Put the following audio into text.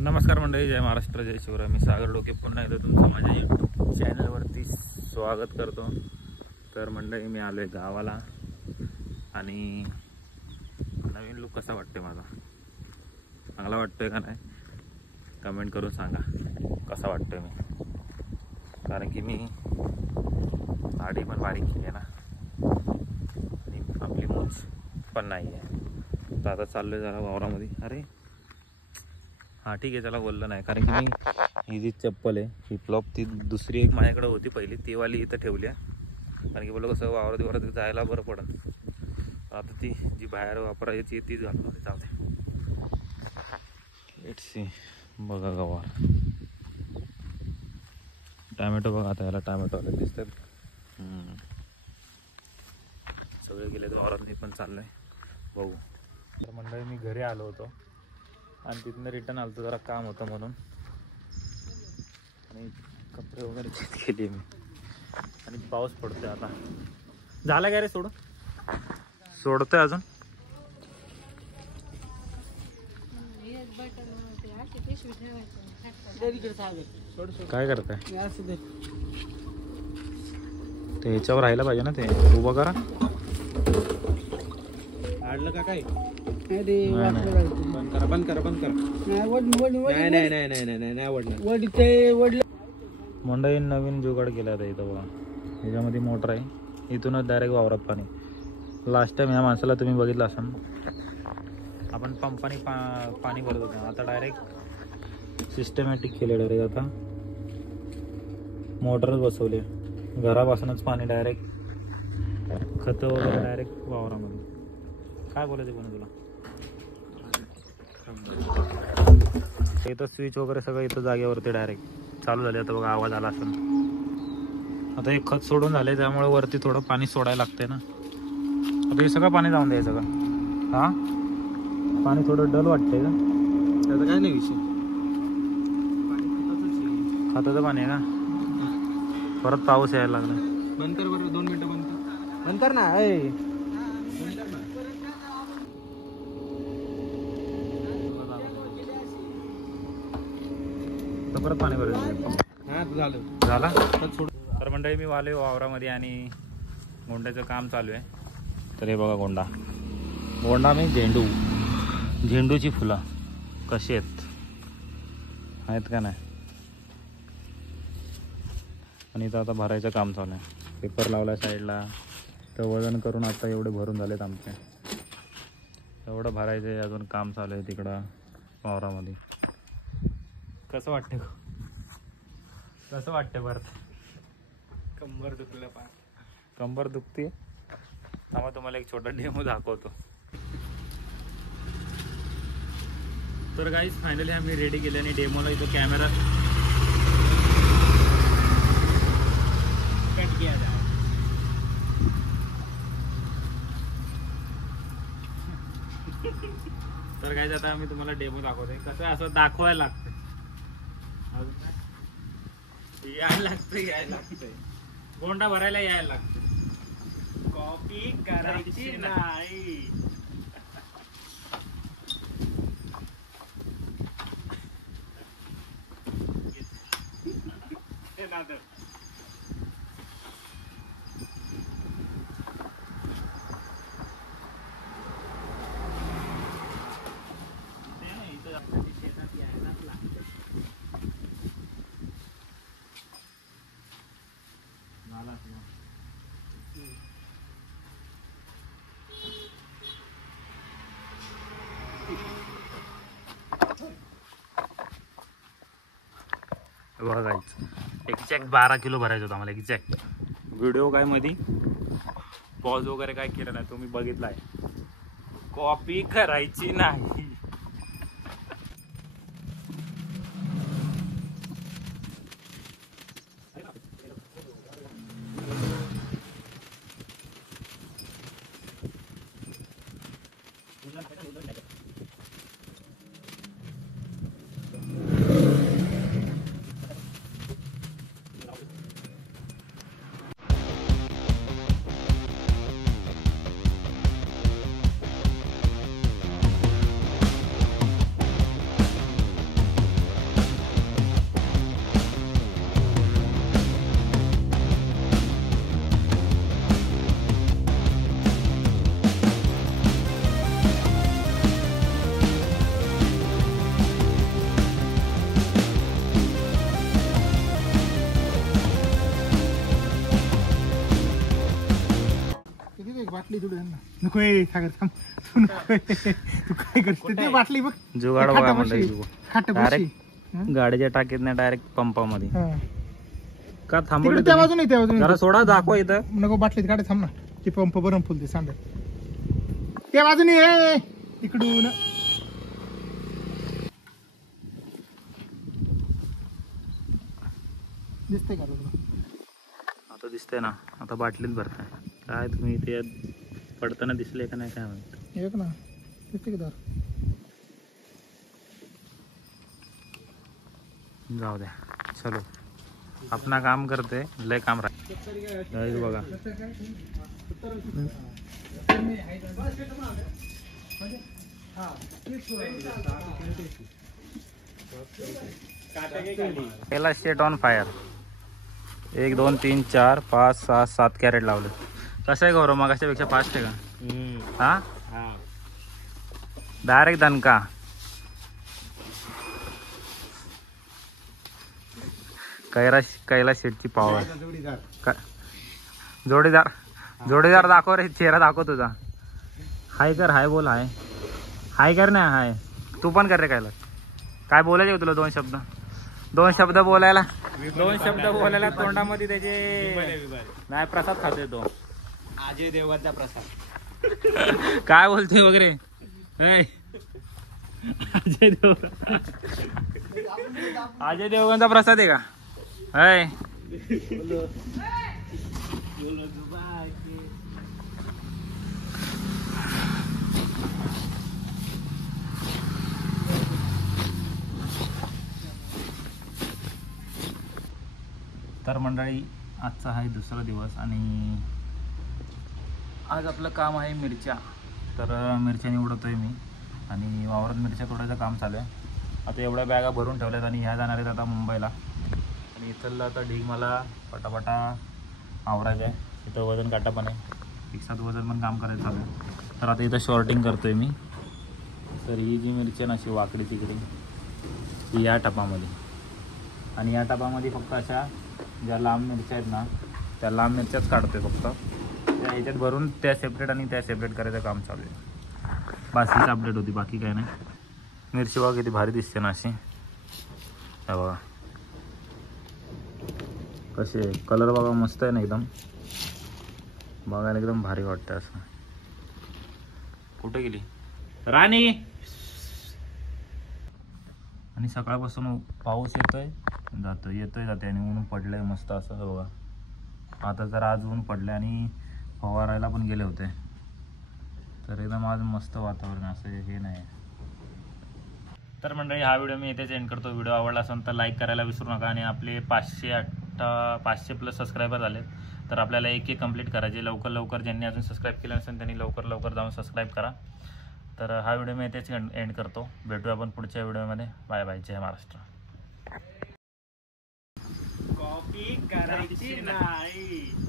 नमस्कार मंडळी, जय महाराष्ट्र, जय शिवराय. मी सागर डोके पुन्हा एकदा तुमचं माझ्या यूट्यूब चॅनलवरती स्वागत करतो. तर मंडळी, मी आलो आहे गावाला आणि नवीन लुक कसा वाटतोय माझा, चांगला वाटतोय का नाही कमेंट करून सांगा कसा वाटतोय मी. कारण की मी दाढी पण बारीक केली आहे ना आणि आपली मूछ पण नाही आहे. तर आता चाललो आहे जरा वावरामध्ये. अरे हां ठीक आहे, त्याला बोललं नाही कारण की मी ही जी चप्पल आहे ही फ्लॉप, ती दुसरी एक माझ्याकडे होती पहिली, ती वाली इथं ठेवली आहे. कारण की बोललो कसं वावरात जायला बरं पडन. आता ती जी बाहेर वापरायची तीच घालतो. जाते लेट्स सी. बघा गवार, टॅमॅटो बघा. आता याला टॅमॅटो आले दिसतात. सगळे गेले वावरात, मी पण चाललो आहे बघू. तर मंडळी, मी घरी आलो होतो आणि तिथनं रिटर्न आलो, जरा काम होतं म्हणून. आणि कपडे वगैरे चेक केले मी. आणि पाऊस पडतोय आता. झाला का रे सोडतोय अजून. काय करताय ते? ह्याच्यावर राहायला पाहिजे ना, ते उभं करा. आडलं का काय? बंद करा. नाही. मंडळी, नवीन जुगाड केला आहे इथं बघा. ह्याच्यामध्ये मोटर आहे, इथूनच डायरेक्ट वावरात पाणी. लास्ट टाइम ह्या माणसाला तुम्ही बघितलं असाल, आपण पंपाने पाणी भरत होतो. आता डायरेक्ट सिस्टमॅटिक केले. डायरेक्ट आता मोटरच बसवले. घरापासूनच पाणी डायरेक्ट खतं वगैरे डायरेक्ट वावरामध्ये. काय बोलायचं कोणी तुला? इथं स्विच वगैरे सगळं इथं जागेवरती डायरेक्ट चालू झाले. आता बघा आवाज आला असेल. आता हे खत सोडून झाले, त्यामुळे वरती थोडं पाणी सोडायला लागतंय ना. आता हे सगळं पाणी जाऊन द्यायचं का? हा, पाणी थोडं डल वाटतंय का? त्याचा काय नाही विषय. खताचं पाणी आहे का? परत पाऊस यायला लागला. बंद कर बरं, 2 मिनिटं बंद कर ना. परत पाणी भरायचं. हा, झाला. तर मंडळी, मी आलोय वावरामध्ये आणि गोंड्याचं काम चालू आहे. तर हे बघा गोंडा मी झेंडूची फुलं कशी आहेत का नाही. आणि इथं आता भरायचं काम चालू आहे. पेपर लावला साईडला. तर वजन करून आता एवढे भरून झालेत आमचे. एवढं भरायचं आहे, अजून काम चालू आहे तिकडं वावरामध्ये. कसं वाटतं बरं? कंबर दुखलं पा. कंबर दुखते. आम्हाला तुम्हाला एक छोटा डेमो दाखवतो. तर गाईज, फायनली आम्ही रेडी केले आणि डेमोला इथं कॅमेरा कट किया जाए. तर गाईज, आता आम्ही तुम्हाला डेमो दाखवतोय. कसं असं दाखवायला लागतं, यायला लागतंय. गोंडा भरायला यायला लागतं. कॉपी करायची नाही. बघायचं एक्झॅक्ट 12 किलो भरायचं होतं आम्हाला एक्झॅक्ट. व्हिडिओ काय मध्ये पॉज वगैरे काय केलं नाही, तुम्ही बघितलाय. कॉपी करायची नाही. बाटली थोडी ना नको सागर थांब तू नको तू काय करते ते बाटली बघ जुगाड बघा मंडळी खाट डायरेक्ट गाडीच्या टाकीत नाही डायरेक्ट पंपामध्ये का थांबवलं त्या तुम्ही? बाजूने त्या बाजूने जरा सोडा दाखवा इथं. नको बाटलीत गाडी थांब ना ते पंप बरं फुलते सांड त्या बाजूने ये इकडून दिसतंय का तुला आता दिसतंय ना आता बाटलीत भरताय काय तुम्ही ते पडताना दिसले का नाही काय माहित. एक ना दिसते का जाऊ द्या चलो अपना काम करते लय काम राहते बघा. पहिला शेट ऑन फायर 1 2 3 4 5 6 7 कॅरेट लावले. कसं आहे गौरव मगाच्या पेक्षा फास्ट आहे का? हा डायरेक्ट दणका. कैलाश शेटची पावर. जोडीदार दाखव रे चेहरा दाखव तुझा. हाय कर हाय बोल हाय कर ना हाय तू पण कर रे कैलाश. काय बोलायचे तुला दोन शब्द बोलायला तोंडामध्ये त्याचे नाही प्रसाद खातोय तो अजय देवगणचा प्रसाद. काय बोलतोय वगैरे अजय देवगणचा प्रसाद आहे का? तर मंडळी आजचा आहे दुसरा दिवस आणि आज आपलं काम आहे मिरच्या. तर मिरच्या निवडतोय मी आणि वावरात मिरच्या तोडायचं काम चालू आहे. आता एवढ्या बॅगा भरून ठेवल्यात आणि ह्या जाणार आहेत आता मुंबईला. आणि इथलं आता ढीग मला पटापटा आवरायचं आहे. इथं वजन काटा पण आहे एकसाथ वजन पण काम करायचं चालू आहे. तर आता इथं शॉर्टिंग करतोय मी. तर ही जी मिरची आहे ना अशी वाकडी तिकडी ही या टपामध्ये आणि या टपामध्ये फक्त अशा ज्या लांब मिरच्या आहेत ना त्या लांब मिरच्याच काढतोय फक्त. त्या ह्याच्यात भरून त्या सेपरेट आणि त्या सेपरेट करायचं काम चालू आहे. बाकीची अपडेट होती बाकी काय नाही. मिरची बघा किती भारी दिसते ना अशी. हे बघा कसे कलर बघा मस्त आहे ना एकदम बघायला एकदम भारी वाटतं असं. कुठे गेली राणी? आणि सकाळपासून पाऊस येतोय जाते आणि ऊन पडलंय मस्त असं बघा. आता जर आज ऊन पडले आणि फवारायला पण गेले होते तर एकदम आज मस्त वातावरण असं हे नाही. तर मंडळी हा व्हिडिओ मी इथेच एंड करतो. व्हिडिओ आवडला असेल तर लाईक करायला विसरू नका. आणि आपले 500+ सबस्क्रायबर झालेत तर आपल्याला एक कंप्लीट करायचे. लवकर ज्यांनी अजून सबस्क्राईब केलं नसेल त्यांनी लवकर जाऊन सबस्क्राईब करा. तर हा व्हिडिओ मी इथेच एंड करतो. भेटूया आपण पुढच्या व्हिडिओमध्ये. Bye bye. जय महाराष्ट्र. कॉपी करायची नाही.